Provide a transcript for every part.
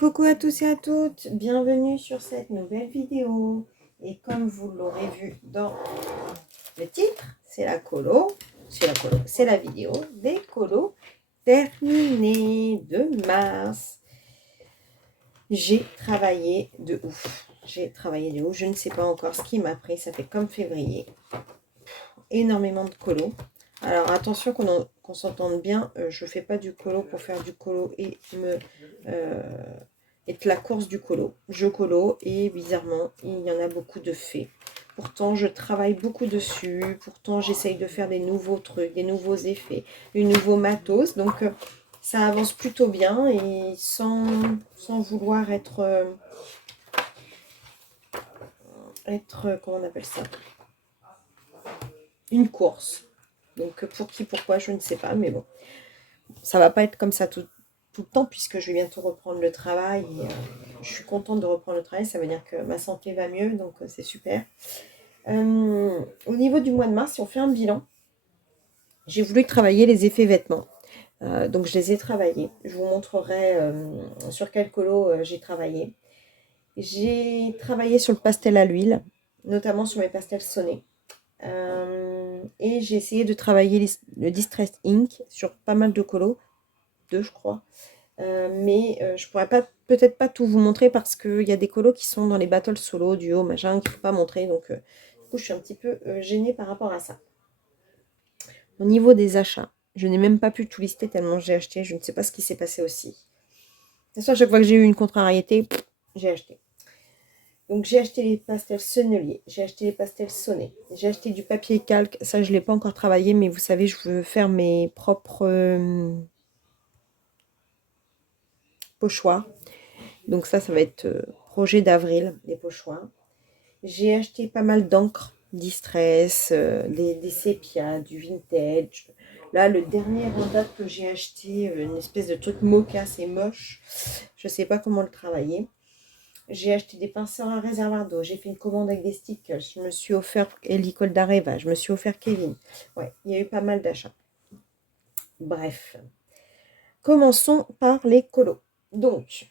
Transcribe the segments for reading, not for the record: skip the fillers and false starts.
Coucou à tous et à toutes, bienvenue sur cette nouvelle vidéo. Et comme vous l'aurez vu dans le titre, c'est la vidéo des colos terminés de mars. J'ai travaillé de ouf, je ne sais pas encore ce qui m'a pris, ça fait comme février. Énormément de colos. Alors attention qu'on s'entende bien, je fais pas du colo pour faire du colo et être la course du colo. Je colo et bizarrement, il y en a beaucoup de faits. Pourtant, je travaille beaucoup dessus. Pourtant, j'essaye de faire des nouveaux trucs, des nouveaux effets, du nouveau matos. Donc, ça avance plutôt bien et sans vouloir comment on appelle ça? Une course. Donc, pour qui, pourquoi, je ne sais pas. Mais bon, ça va pas être comme ça tout le temps puisque je vais bientôt reprendre le travail. Et, je suis contente de reprendre le travail. Ça veut dire que ma santé va mieux. Donc, c'est super. Au niveau du mois de mars, si on fait un bilan, j'ai voulu travailler les effets vêtements. Donc je les ai travaillés. Je vous montrerai sur quel colo j'ai travaillé. J'ai travaillé sur le pastel à l'huile, notamment sur mes pastels sonnés. Et j'ai essayé de travailler le Distress Ink sur pas mal de colos, deux je crois. Mais je pourrais peut-être pas tout vous montrer parce qu'il y a des colos qui sont dans les battles solo, duo, machin, qu'il ne faut pas montrer. Donc du coup je suis un petit peu gênée par rapport à ça. Au niveau des achats, je n'ai même pas pu tout lister tellement j'ai acheté. Je ne sais pas ce qui s'est passé aussi. De toute façon, à chaque fois que j'ai eu une contrariété, j'ai acheté. Donc j'ai acheté les pastels senneliers, j'ai acheté les pastels sonnés, j'ai acheté du papier calque. Ça, je ne l'ai pas encore travaillé, mais vous savez, je veux faire mes propres pochoirs. Donc ça va être projet d'avril, les pochoirs. J'ai acheté pas mal d'encre, Distress, des sépias, du vintage. Là, le dernier en date que j'ai acheté, une espèce de truc mocha, c'est moche. Je ne sais pas comment le travailler. J'ai acheté des pinceurs à réservoir d'eau. J'ai fait une commande avec des stickers. Je me suis offert l'école d'Areva. Je me suis offert Kevin. Ouais, il y a eu pas mal d'achats. Bref. Commençons par les colos. Donc,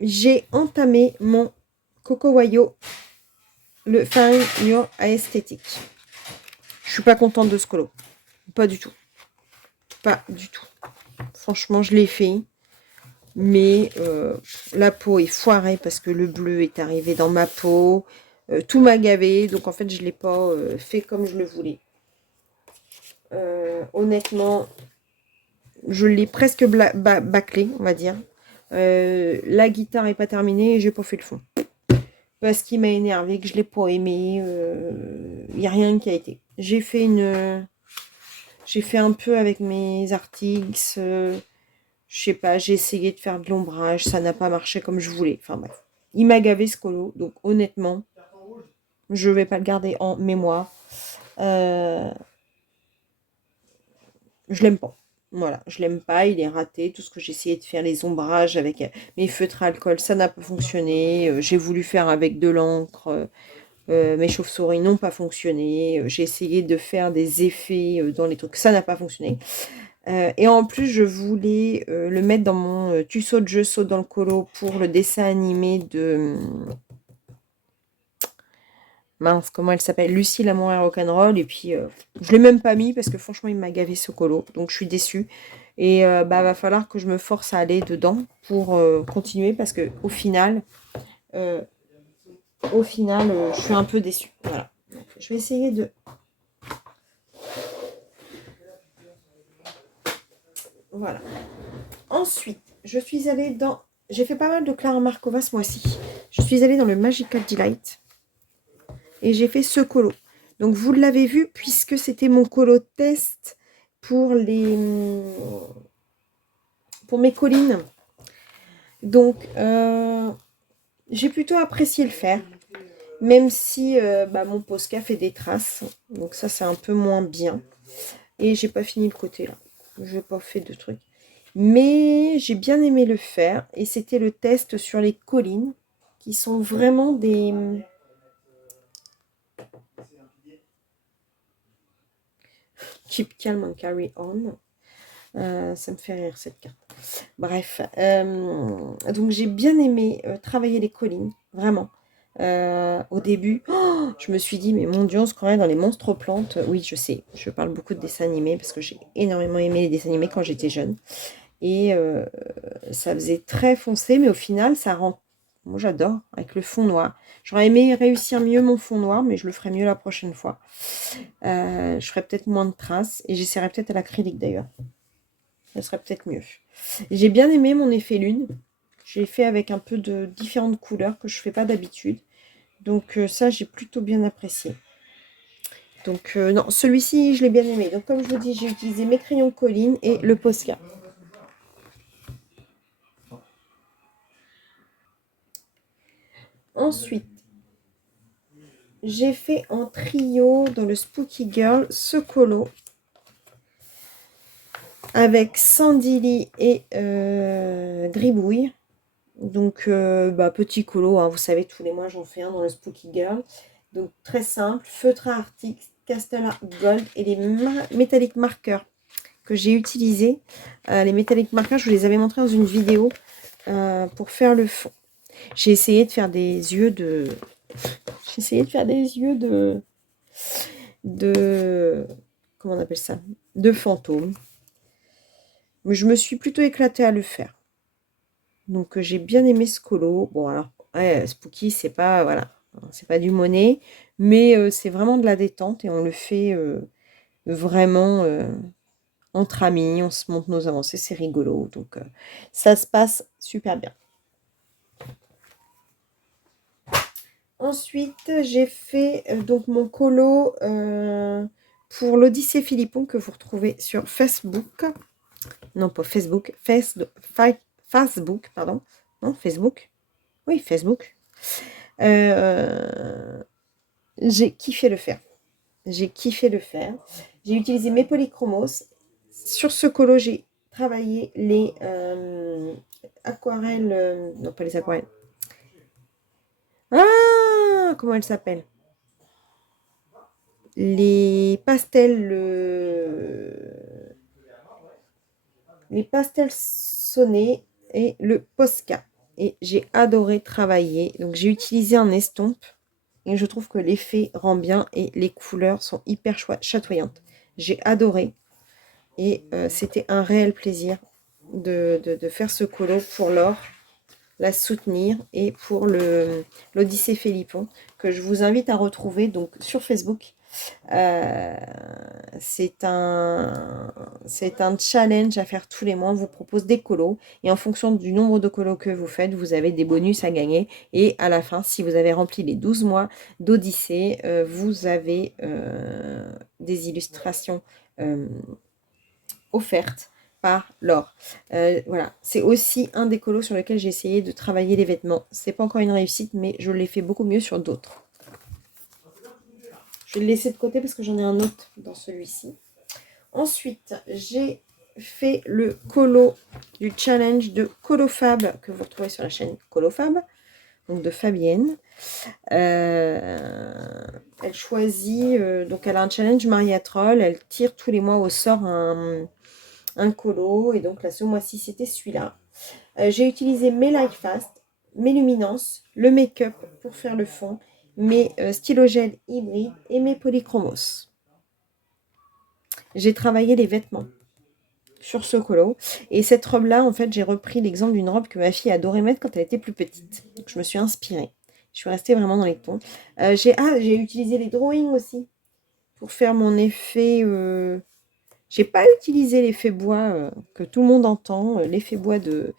j'ai entamé mon Coco Wayo, le Find Your Aesthetic. Je suis pas contente de ce colo. Pas du tout. Pas du tout. Franchement, je l'ai fait. Mais la peau est foirée parce que le bleu est arrivé dans ma peau. Tout m'a gavé. Donc, en fait, je ne l'ai pas fait comme je le voulais. Honnêtement, je l'ai presque bâclé, on va dire. La guitare n'est pas terminée et j'ai pas fait le fond. Parce qu'il m'a énervé, que je ne l'ai pas aimé. Il n'y a rien qui a été. J'ai fait un peu avec mes Artix. Je sais pas, j'ai essayé de faire de l'ombrage, ça n'a pas marché comme je voulais. Enfin bref, il m'a gavé ce colo, donc honnêtement, je vais pas le garder en mémoire. Je l'aime pas. Voilà, je l'aime pas, il est raté. Tout ce que j'ai essayé de faire, les ombrages avec mes feutres à alcool, ça n'a pas fonctionné. J'ai voulu faire avec de l'encre. Mes chauves-souris n'ont pas fonctionné. J'ai essayé de faire des effets dans les trucs, ça n'a pas fonctionné. Et en plus, je voulais le mettre dans mon Tu sautes, je saute dans le colo pour le dessin animé de... mince, comment elle s'appelle? Lucie, l'amour et rock'n'roll. Et puis, je l'ai même pas mis parce que franchement, il m'a gavé ce colo. Donc, je suis déçue. Et va falloir que je me force à aller dedans pour continuer parce que au final, je suis un peu déçue. Voilà. Donc, je vais essayer de... Voilà. Ensuite, je suis allée dans... J'ai fait pas mal de Clara Markova ce mois-ci. Je suis allée dans le Magical Delight. Et j'ai fait ce colo. Donc, vous l'avez vu, puisque c'était mon colo test pour mes collines. Donc, j'ai plutôt apprécié le faire. Même si mon Posca fait des traces. Donc, ça, c'est un peu moins bien. Et j'ai pas fini le côté là. Je n'ai pas fait de trucs. Mais j'ai bien aimé le faire. Et c'était le test sur les collines, qui sont vraiment des... Keep calm and carry on. Ça me fait rire cette carte. Bref, donc j'ai bien aimé travailler les collines, vraiment. Au début, je me suis dit, mais mon Dieu, on se croirait dans les monstres plantes. Oui, je sais, je parle beaucoup de dessins animés parce que j'ai énormément aimé les dessins animés quand j'étais jeune. Et ça faisait très foncé, mais au final, ça rend... Moi, j'adore, avec le fond noir. J'aurais aimé réussir mieux mon fond noir, mais je le ferai mieux la prochaine fois. Je ferai peut-être moins de traces, et j'essaierai peut-être à l'acrylique d'ailleurs. Ça serait peut-être mieux. J'ai bien aimé mon effet lune. J'ai fait avec un peu de différentes couleurs que je ne fais pas d'habitude. Donc ça, j'ai plutôt bien apprécié. Donc non, celui-ci, je l'ai bien aimé. Donc comme je vous dis, j'ai utilisé mes crayons Colline et le Posca. Ensuite, j'ai fait en trio dans le Spooky Girl ce colo avec Sandy Lee et Gribouille. Donc, petit colo, hein, vous savez, tous les mois, j'en fais un dans le Spooky Girl. Donc, très simple, feutre à Arctic, Castella Gold et les Metallic Markers que j'ai utilisés. Les Metallic Markers, je vous les avais montrés dans une vidéo pour faire le fond. J'ai essayé de faire des yeux de... J'ai essayé de faire des yeux de... Comment on appelle ça? De fantôme. Mais je me suis plutôt éclatée à le faire. Donc j'ai bien aimé ce colo. Bon alors, ouais, Spooky, c'est pas, voilà, c'est pas du Monet, mais c'est vraiment de la détente et on le fait vraiment entre amis, on se montre nos avancées, c'est rigolo. Donc ça se passe super bien. Ensuite, j'ai fait donc mon colo pour l'Odyssée Philippon que vous retrouvez sur Facebook. Non, pas Facebook, Facebook, pardon. Non, Facebook. Oui, Facebook. J'ai kiffé le faire. J'ai kiffé le faire. J'ai utilisé mes polychromos. Sur ce colo, j'ai travaillé les aquarelles. Non, pas les aquarelles. Ah, comment elles s'appellent? Les pastels. Les pastels sonnés et le Posca. Et j'ai adoré travailler. Donc, j'ai utilisé un estompe. Et je trouve que l'effet rend bien et les couleurs sont hyper chatoyantes. J'ai adoré. Et c'était un réel plaisir de faire ce colo pour Laure, la soutenir et pour l'Odyssée Philippon, que je vous invite à retrouver donc sur Facebook. C'est un challenge à faire tous les mois. On vous propose des colos et en fonction du nombre de colos que vous faites, vous avez des bonus à gagner. Et à la fin, si vous avez rempli les 12 mois d'Odyssée, vous avez des illustrations offertes par Laure. Voilà, c'est aussi un des colos sur lequel j'ai essayé de travailler les vêtements. C'est pas encore une réussite, mais je l'ai fait beaucoup mieux sur d'autres. Je vais le laisser de côté parce que j'en ai un autre dans celui-ci. Ensuite, j'ai fait le colo du challenge de Colofab que vous retrouvez sur la chaîne Colofab, donc de Fabienne. Elle choisit, donc elle a un challenge Mariatrol, elle tire tous les mois au sort un colo, et donc là ce mois-ci c'était celui-là. J'ai utilisé mes Light Fast, mes luminances, le make-up pour faire le fond, mes stylogels hybrides et mes polychromos. J'ai travaillé les vêtements sur ce colo. Et cette robe-là, en fait, j'ai repris l'exemple d'une robe que ma fille adorait mettre quand elle était plus petite. Donc, je me suis inspirée. Je suis restée vraiment dans les tons. J'ai utilisé les drawings aussi pour faire mon effet... J'ai pas utilisé l'effet bois que tout le monde entend, l'effet bois de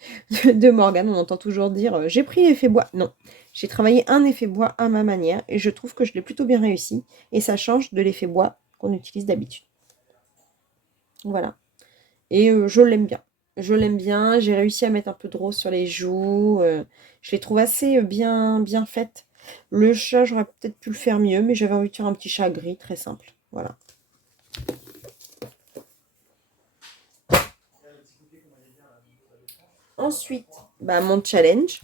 Morgane. On entend toujours dire j'ai pris l'effet bois. Non, j'ai travaillé un effet bois à ma manière et je trouve que je l'ai plutôt bien réussi. Et ça change de l'effet bois qu'on utilise d'habitude. Voilà. Et je l'aime bien. Je l'aime bien. J'ai réussi à mettre un peu de rose sur les joues. Je les trouve assez bien faites. Le chat, j'aurais peut-être pu le faire mieux, mais j'avais envie de faire un petit chat gris, très simple. Voilà. Ensuite, mon challenge.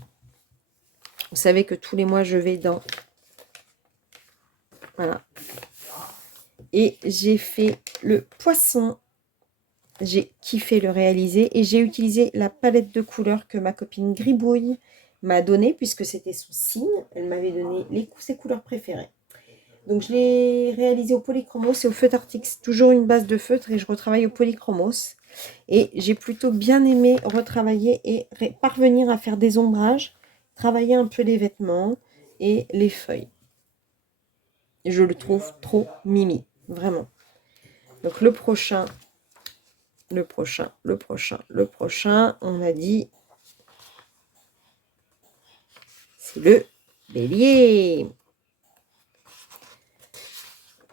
Vous savez que tous les mois, je vais dans... Voilà. Et j'ai fait le poisson j'ai kiffé le réaliser et j'ai utilisé la palette de couleurs que ma copine Gribouille m'a donnée puisque c'était son signe. Elle m'avait donné ses couleurs préférées. Donc je l'ai réalisé au polychromos et au feutre Artix. Toujours une base de feutre et je retravaille au polychromos. Et j'ai plutôt bien aimé retravailler et parvenir à faire des ombrages, travailler un peu les vêtements et les feuilles. Et je le trouve trop mimi, vraiment. Donc le prochain, on a dit, c'est le bélier.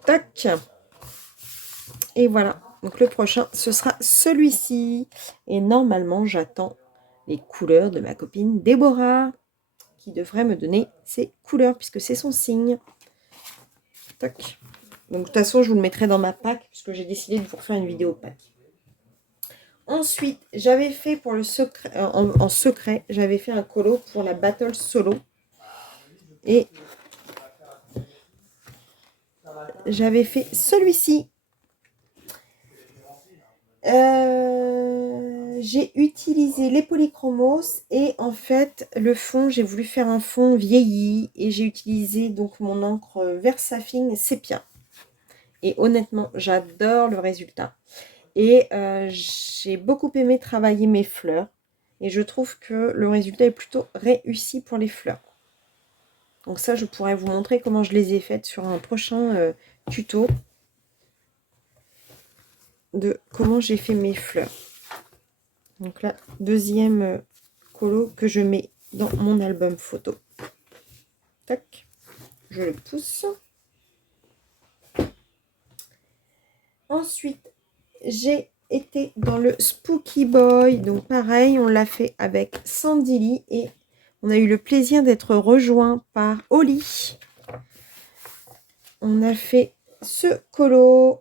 Tac. Et voilà. Donc le prochain, ce sera celui-ci. Et normalement, j'attends les couleurs de ma copine Déborah, qui devrait me donner ses couleurs, puisque c'est son signe. Tac. Donc de toute façon, je vous le mettrai dans ma pack, puisque j'ai décidé de vous refaire une vidéo pack. Ensuite, j'avais fait pour le secret, en secret, j'avais fait un colo pour la battle solo. Et j'avais fait celui-ci. J'ai utilisé les polychromos et en fait le fond, j'ai voulu faire un fond vieilli et j'ai utilisé donc mon encre Versafine Sepia. Et honnêtement, j'adore le résultat. Et j'ai beaucoup aimé travailler mes fleurs. Et je trouve que le résultat est plutôt réussi pour les fleurs. Donc ça, je pourrais vous montrer comment je les ai faites sur un prochain tuto de comment j'ai fait mes fleurs. Donc là, deuxième colo que je mets dans mon album photo. Tac, je le pousse. Ensuite, j'ai été dans le Spooky Boy. Donc pareil, on l'a fait avec Sandy Lee et on a eu le plaisir d'être rejoint par Oli. On a fait ce colo.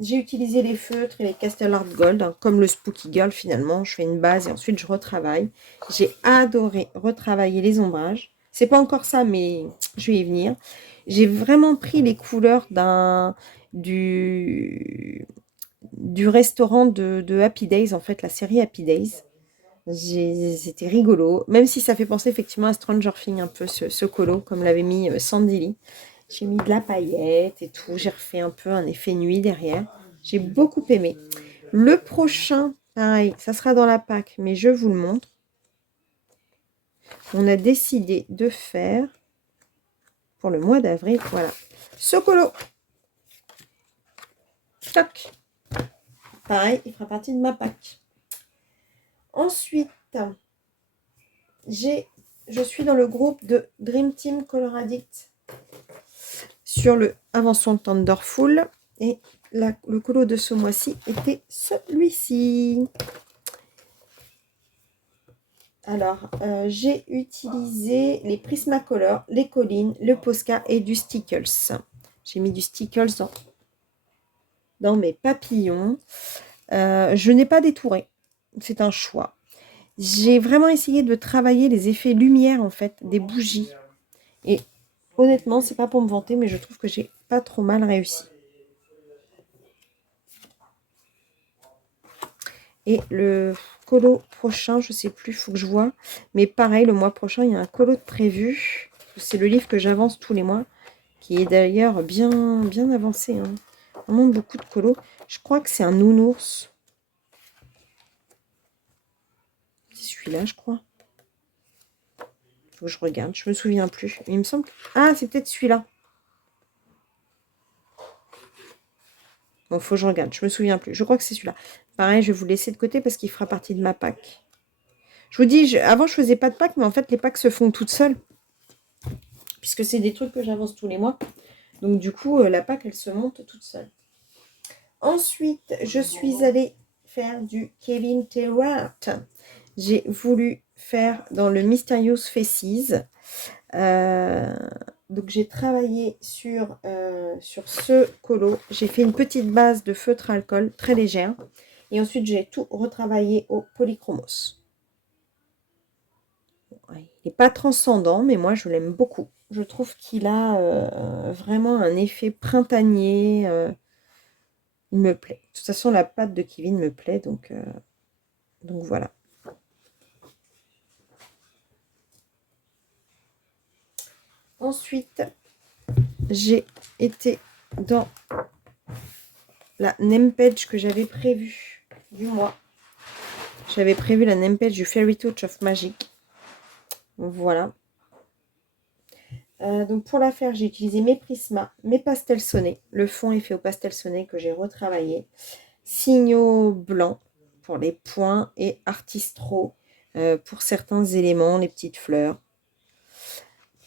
J'ai utilisé les feutres et les Castle Art Gold, hein, comme le Spooky Girl finalement. Je fais une base et ensuite je retravaille. J'ai adoré retravailler les ombrages. C'est pas encore ça, mais je vais y venir. J'ai vraiment pris les couleurs du restaurant de Happy Days, en fait, la série Happy Days. C'était rigolo, même si ça fait penser effectivement à Stranger Things un peu ce colo, comme l'avait mis Sandy Lee. J'ai mis de la paillette et tout, j'ai refait un peu un effet nuit derrière. J'ai beaucoup aimé. Le prochain, pareil, ça sera dans la pack, mais je vous le montre. On a décidé de faire, pour le mois d'avril, voilà, ce colo. Toc. Pareil, il fera partie de ma pack. Ensuite, je suis dans le groupe de Dream Team Color Addict sur le Invention Thunderful et le colo de ce mois-ci était celui-ci. Alors, j'ai utilisé les Prismacolor, les collines, le Posca et du Stickles. J'ai mis du Stickles dans mes papillons. Je n'ai pas détouré. C'est un choix. J'ai vraiment essayé de travailler les effets lumière, en fait, des bougies. Et honnêtement, c'est pas pour me vanter, mais je trouve que j'ai pas trop mal réussi. Et le colo prochain, je sais plus, il faut que je vois. Mais pareil, le mois prochain, il y a un colo de prévu. C'est le livre que j'avance tous les mois, qui est d'ailleurs bien, bien avancé. Hein. Vraiment beaucoup de colos. Je crois que c'est un nounours. C'est celui-là, je crois. Faut que je regarde, je me souviens plus. Il me semble que... Ah, c'est peut-être celui-là. Bon, faut que je regarde, je me souviens plus. Je crois que c'est celui-là. Pareil, je vais vous laisser de côté parce qu'il fera partie de ma pack. Je vous dis, avant, je faisais pas de pack, mais en fait, les packs se font toutes seules. Puisque c'est des trucs que j'avance tous les mois. Donc, du coup, la pack, elle se monte toute seule. Ensuite, je suis allée faire du Kevin Terwart. J'ai voulu faire dans le Mysterious Faces. Donc j'ai travaillé sur ce colo. J'ai fait une petite base de feutre alcool très légère. Et ensuite j'ai tout retravaillé au polychromos. Il n'est pas transcendant, mais moi je l'aime beaucoup. Je trouve qu'il a vraiment un effet printanier. Il me plaît. De toute façon, la pâte de Kevin me plaît, donc voilà. Ensuite, j'ai été dans la name page que j'avais prévue du mois. J'avais prévu la name page du Fairy Touch of Magic. Voilà. Donc pour la faire, j'ai utilisé mes prismas, mes pastels sonnés. Le fond est fait au pastel sonné que j'ai retravaillé. Signaux blancs pour les points et artistro pour certains éléments, les petites fleurs.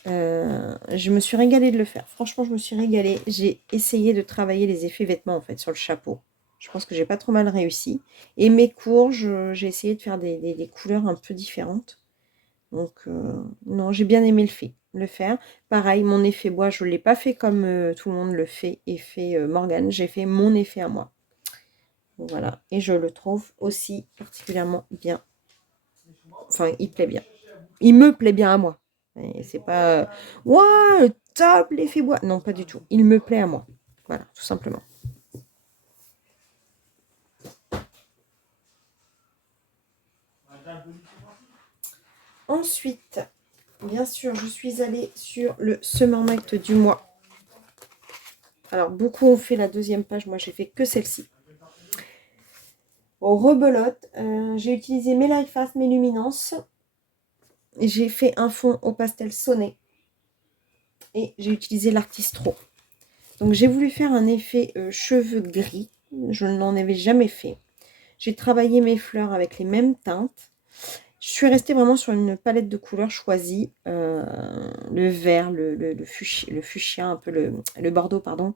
Je me suis régalée de le faire. Franchement, je me suis régalée. J'ai essayé de travailler les effets vêtements en fait sur le chapeau. Je pense que j'ai pas trop mal réussi. Et mes courges, j'ai essayé de faire des couleurs un peu différentes. Donc non, j'ai bien aimé le faire. Pareil, mon effet bois, je ne l'ai pas fait comme tout le monde le fait, effet Morgane. J'ai fait mon effet à moi. Voilà. Et je le trouve aussi particulièrement bien. Enfin, il plaît bien. Il me plaît bien à moi. Et c'est pas ouah, top l'effet bois. Non, pas du tout. Il me plaît à moi. Voilà, tout simplement. Ensuite, bien sûr, je suis allée sur le Summer Night du mois. Alors, beaucoup ont fait la deuxième page. Moi, j'ai fait que celle-ci. Au rebelote, j'ai utilisé mes Light Fast, mes luminances. J'ai fait un fond au pastel sonné. Et j'ai utilisé l'artistro. Donc j'ai voulu faire un effet cheveux gris. Je n'en avais jamais fait. J'ai travaillé mes fleurs avec les mêmes teintes. Je suis restée vraiment sur une palette de couleurs choisies. Le vert, le fuchsia, un peu le bordeaux, pardon.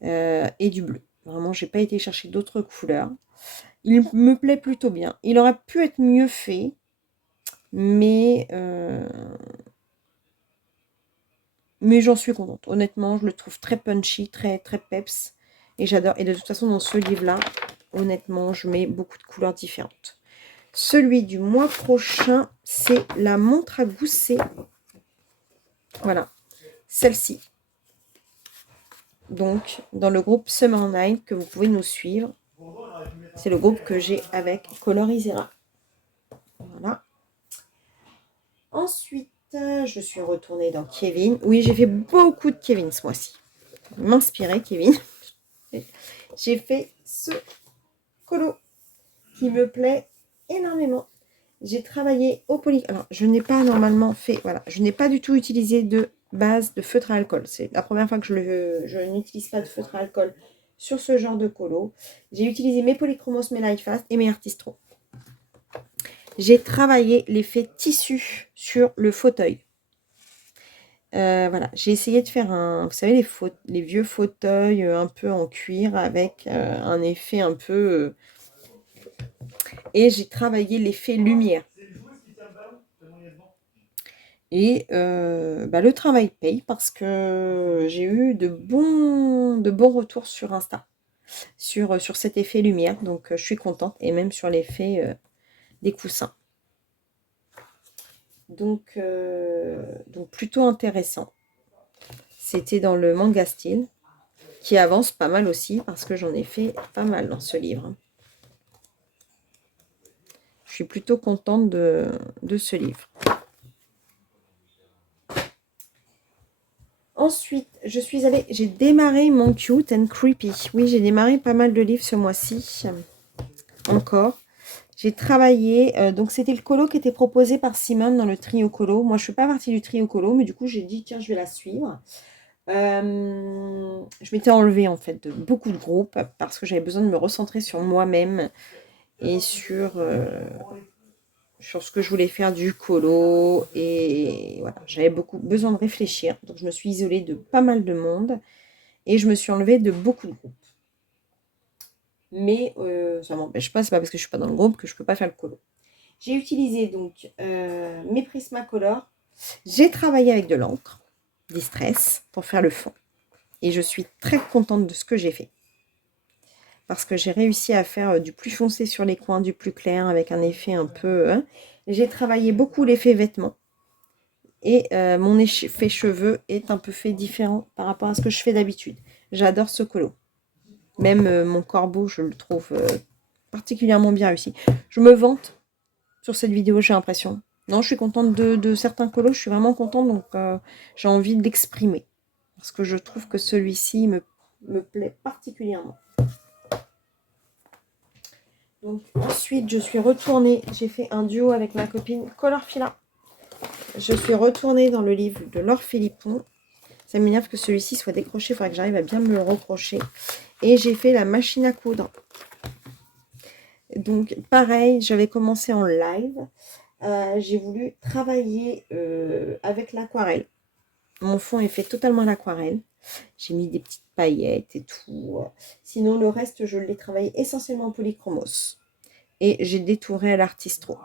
Et du bleu. Vraiment, j'ai pas été chercher d'autres couleurs. Il me plaît plutôt bien. Il aurait pu être mieux fait. Mais j'en suis contente. Honnêtement, je le trouve très punchy, très, très peps. Et j'adore. Et de toute façon, dans ce livre-là, honnêtement, je mets beaucoup de couleurs différentes. Celui du mois prochain, c'est la montre à gousset. Voilà. Celle-ci. Donc, dans le groupe Summer Night, que vous pouvez nous suivre. C'est le groupe que j'ai avec Colorisera. Voilà. Ensuite, je suis retournée dans Kevin. Oui, j'ai fait beaucoup de Kevin ce mois-ci. M'inspirer, Kevin. J'ai fait ce colo qui me plaît énormément. J'ai travaillé au poly. Alors, je n'ai pas normalement fait. Voilà, je n'ai pas du tout utilisé de base de feutre à alcool. C'est la première fois que je n'utilise pas de feutre à alcool sur ce genre de colo. J'ai utilisé mes polychromos, mes light fast et mes artistro. J'ai travaillé l'effet tissu sur le fauteuil. Voilà, j'ai essayé de faire vous savez, les vieux fauteuils un peu en cuir avec un effet un peu... et j'ai travaillé l'effet lumière. Et le travail paye parce que j'ai eu de bons retours sur Insta sur cet effet lumière. Donc, je suis contente. Et même sur l'effet des coussins. Donc, plutôt intéressant. C'était dans le manga style, qui avance pas mal aussi, parce que j'en ai fait pas mal dans ce livre. Je suis plutôt contente de ce livre. Ensuite, j'ai démarré mon Cute and Creepy. Oui, j'ai démarré pas mal de livres ce mois-ci. Encore. J'ai travaillé, donc c'était le colo qui était proposé par Simone dans le trio colo. Moi, je ne fais pas partie du trio colo, mais du coup, j'ai dit, tiens, je vais la suivre. Je m'étais enlevée, en fait, de beaucoup de groupes parce que j'avais besoin de me recentrer sur moi-même et sur ce que je voulais faire du colo. Et voilà, j'avais beaucoup besoin de réfléchir. Donc, je me suis isolée de pas mal de monde et je me suis enlevée de beaucoup de groupes. Mais ça ne m'empêche pas, c'est pas parce que je ne suis pas dans le groupe que je ne peux pas faire le colo. J'ai utilisé donc mes Prismacolor. J'ai travaillé avec de l'encre Distress pour faire le fond. Et je suis très contente de ce que j'ai fait. Parce que j'ai réussi à faire du plus foncé sur les coins, du plus clair, avec un effet un peu... J'ai travaillé beaucoup l'effet vêtements. Et mon effet cheveux est un peu fait différent par rapport à ce que je fais d'habitude. J'adore ce colo. Même mon corbeau, je le trouve particulièrement bien réussi. Je me vante sur cette vidéo, j'ai l'impression. Non, je suis contente de certains colos, je suis vraiment contente, donc j'ai envie de l'exprimer. Parce que je trouve que celui-ci me plaît particulièrement. Donc ensuite, je suis retournée, j'ai fait un duo avec ma copine Colorfila. Je suis retournée dans le livre de Laure Philippon. Ça m'énerve que celui-ci soit décroché, il faudrait que j'arrive à bien me le recrocher. Et j'ai fait la machine à coudre. Donc pareil, j'avais commencé en live. J'ai voulu travailler avec l'aquarelle. Mon fond est fait totalement à l'aquarelle. J'ai mis des petites paillettes et tout. Sinon, le reste, je l'ai travaillé essentiellement en polychromos. Et j'ai détouré à l'artistro.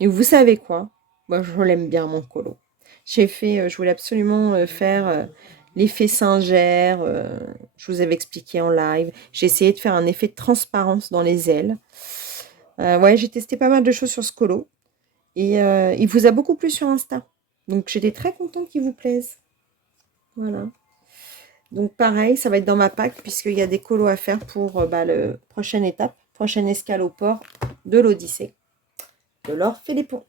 Et vous savez quoi? Moi, je l'aime bien, mon colo. J'ai fait, je voulais absolument faire l'effet singère. Je vous avais expliqué en live. J'ai essayé de faire un effet de transparence dans les ailes. Ouais, j'ai testé pas mal de choses sur ce colo. Et il vous a beaucoup plu sur Insta. Donc, j'étais très contente qu'il vous plaise. Voilà. Donc, pareil, ça va être dans ma pack puisqu'il y a des colos à faire pour la prochaine étape, prochaine escale au port de l'Odyssée de Laure Philippon.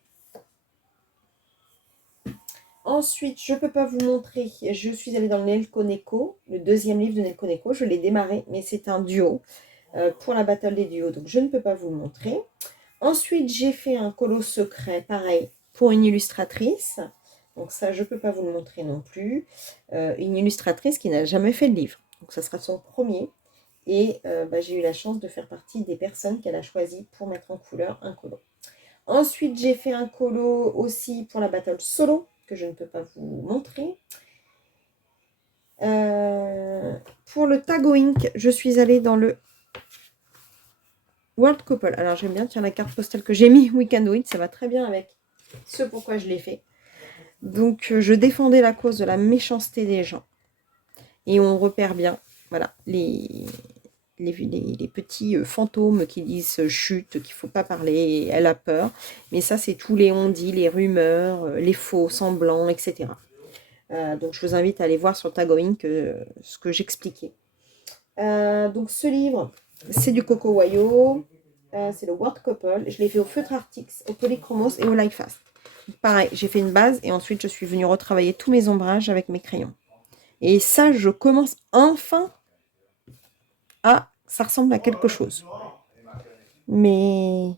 Ensuite, je ne peux pas vous montrer, je suis allée dans le Nelco Neko, le deuxième livre de Nelco Neko. Je l'ai démarré, mais c'est un duo pour la battle des duos, donc je ne peux pas vous le montrer. Ensuite, j'ai fait un colo secret, pareil, pour une illustratrice. Donc ça, je ne peux pas vous le montrer non plus. Une illustratrice qui n'a jamais fait de livre. Donc ça sera son premier. Et j'ai eu la chance de faire partie des personnes qu'elle a choisies pour mettre en couleur un colo. Ensuite, j'ai fait un colo aussi pour la battle solo, que je ne peux pas vous montrer. Pour le Tago Ink, je suis allée dans le World Couple. Alors, j'aime bien, tiens, la carte postale que j'ai mis, Weekend Week, ça va très bien avec ce pourquoi je l'ai fait. Donc, je défendais la cause de la méchanceté des gens. Et on repère bien, voilà, les petits fantômes qui disent chut, qu'il ne faut pas parler, elle a peur. Mais ça, c'est tous les on-dit, les rumeurs, les faux semblants, etc. Donc, je vous invite à aller voir sur Tago Ink ce que j'expliquais. Donc, ce livre, c'est du Coco Wayo. C'est le World Couple. Je l'ai fait au feutre Artix, au Polychromos et au Light Fast. Pareil, j'ai fait une base et ensuite, je suis venue retravailler tous mes ombrages avec mes crayons. Et ça, je commence enfin à... Ça ressemble à quelque chose. Mais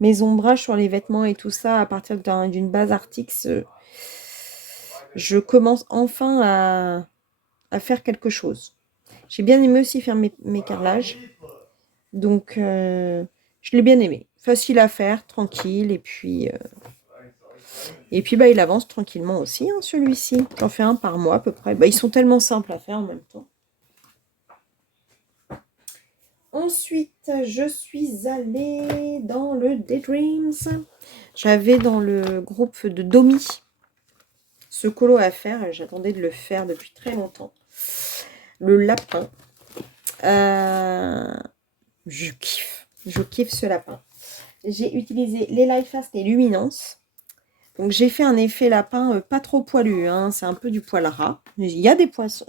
mes ombrages sur les vêtements et tout ça, à partir d'une base Artix, je commence enfin à faire quelque chose. J'ai bien aimé aussi faire mes carrelages. Donc, je l'ai bien aimé. Facile à faire, tranquille. Et puis il avance tranquillement aussi, hein, celui-ci. J'en fais un par mois à peu près. Ils sont tellement simples à faire en même temps. Ensuite, je suis allée dans le Daydreams. J'avais dans le groupe de Domi ce colo à faire. J'attendais de le faire depuis très longtemps. Le lapin. Je kiffe. Je kiffe ce lapin. J'ai utilisé les Light Fast et Luminance. Donc j'ai fait un effet lapin pas trop poilu, hein, c'est un peu du poil ras. Il y a des poissons,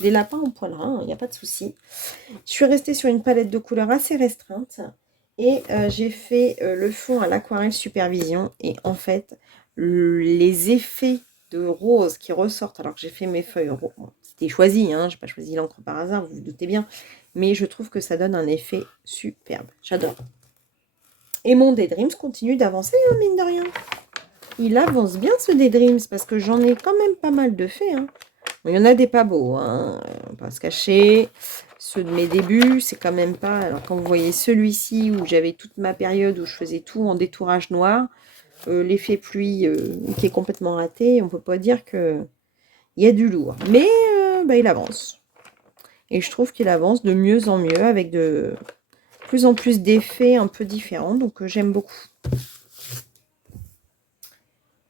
des lapins en poil ras, il n'y a pas de souci. Je suis restée sur une palette de couleurs assez restreinte et j'ai fait le fond à l'aquarelle Supervision. Et en fait, les effets de rose qui ressortent, alors que j'ai fait mes feuilles roses, bon, c'était choisi, hein, je n'ai pas choisi l'encre par hasard, vous vous doutez bien, mais je trouve que ça donne un effet superbe, j'adore. Et mon Daydreams continue d'avancer, hein, mine de rien. Il avance bien ce Daydreams parce que j'en ai quand même pas mal de faits. Hein. Bon, il y en a des pas beaux, hein, on va pas se cacher. Ceux de mes débuts, c'est quand même pas... Alors quand vous voyez celui-ci où j'avais toute ma période où je faisais tout en détourage noir, l'effet pluie qui est complètement raté, on peut pas dire qu'il y a du lourd. Mais il avance. Et je trouve qu'il avance de mieux en mieux avec de plus en plus d'effets un peu différents. Donc j'aime beaucoup.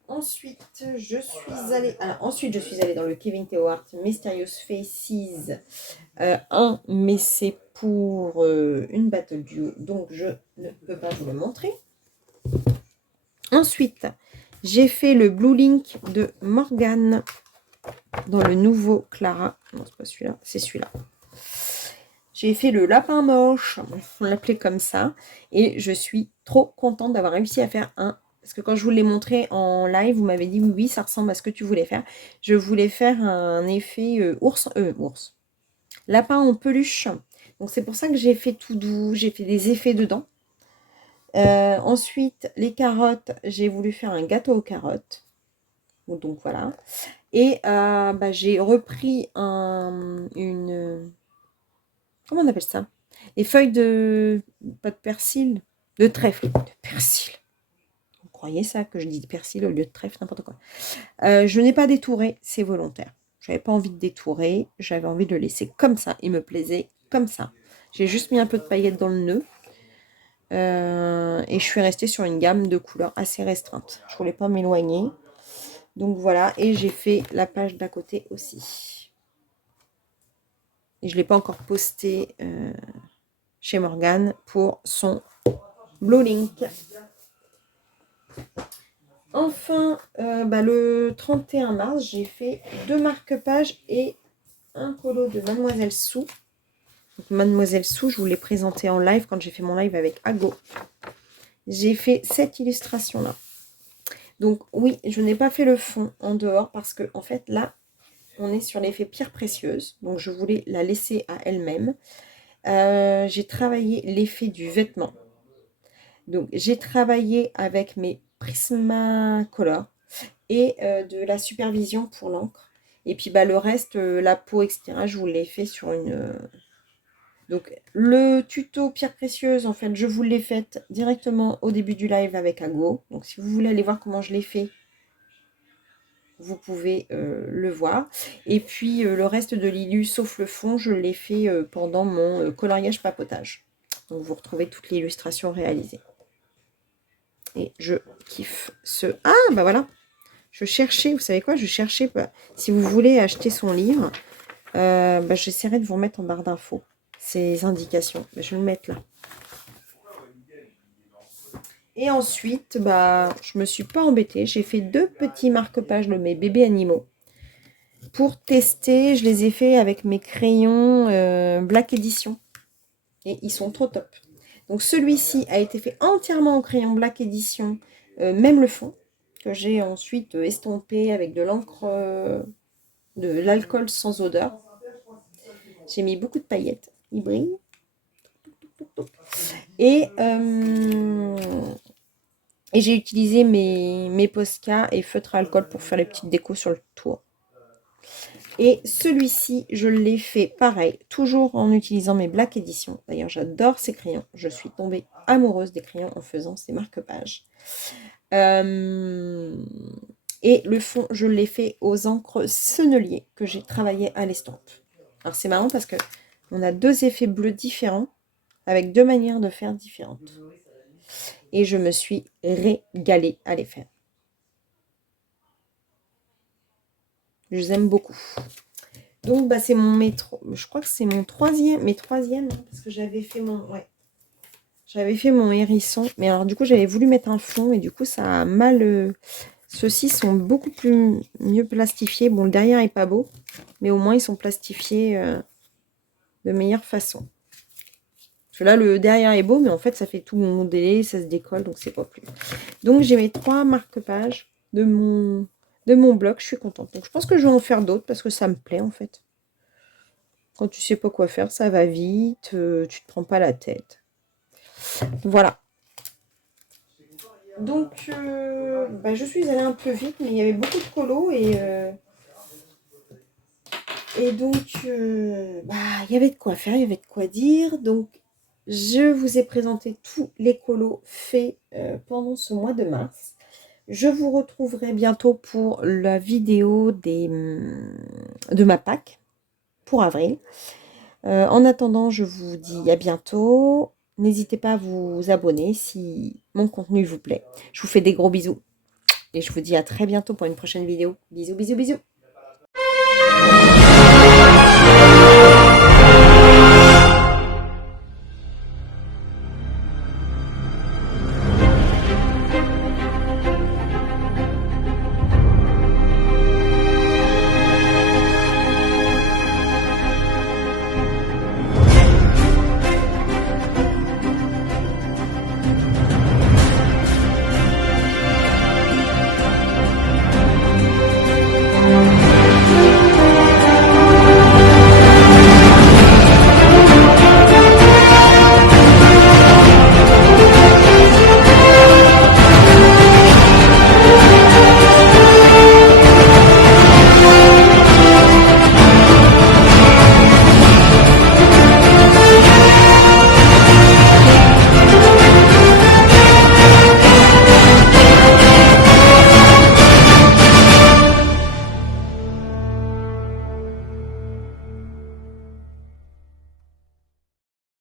Ensuite, je suis allée dans le Kevin Théohart Mysterious Faces 1, mais c'est pour une battle duo, donc je ne peux pas vous le montrer. Ensuite, j'ai fait le Blue Link de Morgane. dans le nouveau Clara. Non, c'est pas celui-là, c'est celui-là. J'ai fait le lapin moche, on l'appelait comme ça. Et je suis trop contente d'avoir réussi à faire un... Parce que quand je vous l'ai montré en live, vous m'avez dit oui, ça ressemble à ce que tu voulais faire. Je voulais faire un effet ours. Lapin en peluche. Donc c'est pour ça que j'ai fait tout doux, j'ai fait des effets dedans. Ensuite, les carottes, j'ai voulu faire un gâteau aux carottes. Donc voilà. Et j'ai repris une... Comment on appelle ça? Les feuilles de... Pas de persil, de trèfle. De persil. Vous croyez ça, que je dis de persil au lieu de trèfle, n'importe quoi. Je n'ai pas détouré, c'est volontaire. J'avais pas envie de détourer, j'avais envie de le laisser comme ça. Il me plaisait comme ça. J'ai juste mis un peu de paillettes dans le nœud. Et je suis restée sur une gamme de couleurs assez restreinte. Je voulais pas m'éloigner. Donc voilà, et j'ai fait la page d'à côté aussi. Et je ne l'ai pas encore posté chez Morgane pour son Blue Link. Enfin, le 31 mars, j'ai fait 2 marque-pages et un colo de Mademoiselle Sou. Donc, Mademoiselle Sou, je vous l'ai présenté en live quand j'ai fait mon live avec Ago. J'ai fait cette illustration-là. Donc oui, je n'ai pas fait le fond en dehors parce que en fait là, on est sur l'effet pierre précieuse. Donc je voulais la laisser à elle-même. J'ai travaillé l'effet du vêtement. Donc j'ai travaillé avec mes Prismacolor et de la supervision pour l'encre. Et puis le reste, la peau, etc., je vous l'ai fait sur une... Donc le tuto pierre précieuse, en fait, je vous l'ai fait directement au début du live avec Ago. Donc si vous voulez aller voir comment je l'ai fait, vous pouvez le voir. Et puis le reste de l'illu, sauf le fond, je l'ai fait pendant mon coloriage papotage. Donc vous retrouvez toute l'illustration réalisée. Et je kiffe ce... Ah, voilà. Je cherchais, vous savez quoi, je cherchais, si vous voulez acheter son livre, j'essaierai de vous remettre en barre d'infos ces indications. Je vais le mettre là. Et ensuite, je me suis pas embêtée. J'ai fait 2 petits marque-pages de mes bébés animaux. Pour tester, je les ai fait avec mes crayons Black Edition. Et ils sont trop top. Donc celui-ci a été fait entièrement en crayon Black Edition, même le fond, que j'ai ensuite estompé avec de l'encre, de l'alcool sans odeur. J'ai mis beaucoup de paillettes. Il brille. Et j'ai utilisé mes Posca et feutre à alcool pour faire les petites décos sur le tour. Et celui-ci, je l'ai fait pareil, toujours en utilisant mes Black Edition. D'ailleurs, j'adore ces crayons. Je suis tombée amoureuse des crayons en faisant ces marque-pages. Et le fond, je l'ai fait aux encres sennelier que j'ai travaillé à l'estampe. Alors, c'est marrant parce que on a 2 effets bleus différents avec 2 manières de faire différentes. Et je me suis régalée à les faire. Je les aime beaucoup. Donc, c'est mon métro. Je crois que c'est mes troisièmes, parce que j'avais fait mon hérisson. Mais alors, du coup, j'avais voulu mettre un fond et du coup, ça a mal... Ceux-ci sont beaucoup mieux plastifiés. Bon, le derrière est pas beau, mais au moins, ils sont plastifiés de meilleure façon. Parce que là, le derrière est beau, mais en fait, ça fait tout modelé, ça se décolle, donc c'est pas plus. Donc, j'ai mes 3 marque-pages de mon bloc. Je suis contente. Donc, je pense que je vais en faire d'autres parce que ça me plaît, en fait. Quand tu sais pas quoi faire, ça va vite, tu te prends pas la tête. Voilà. Donc, je suis allée un peu vite, mais il y avait beaucoup de colos et donc, il y avait de quoi faire, il y avait de quoi dire. Donc, je vous ai présenté tous les colos faits pendant ce mois de mars. Je vous retrouverai bientôt pour la vidéo de ma Pâques pour avril. En attendant, je vous dis à bientôt. N'hésitez pas à vous abonner si mon contenu vous plaît. Je vous fais des gros bisous et je vous dis à très bientôt pour une prochaine vidéo. Bisous, bisous, bisous.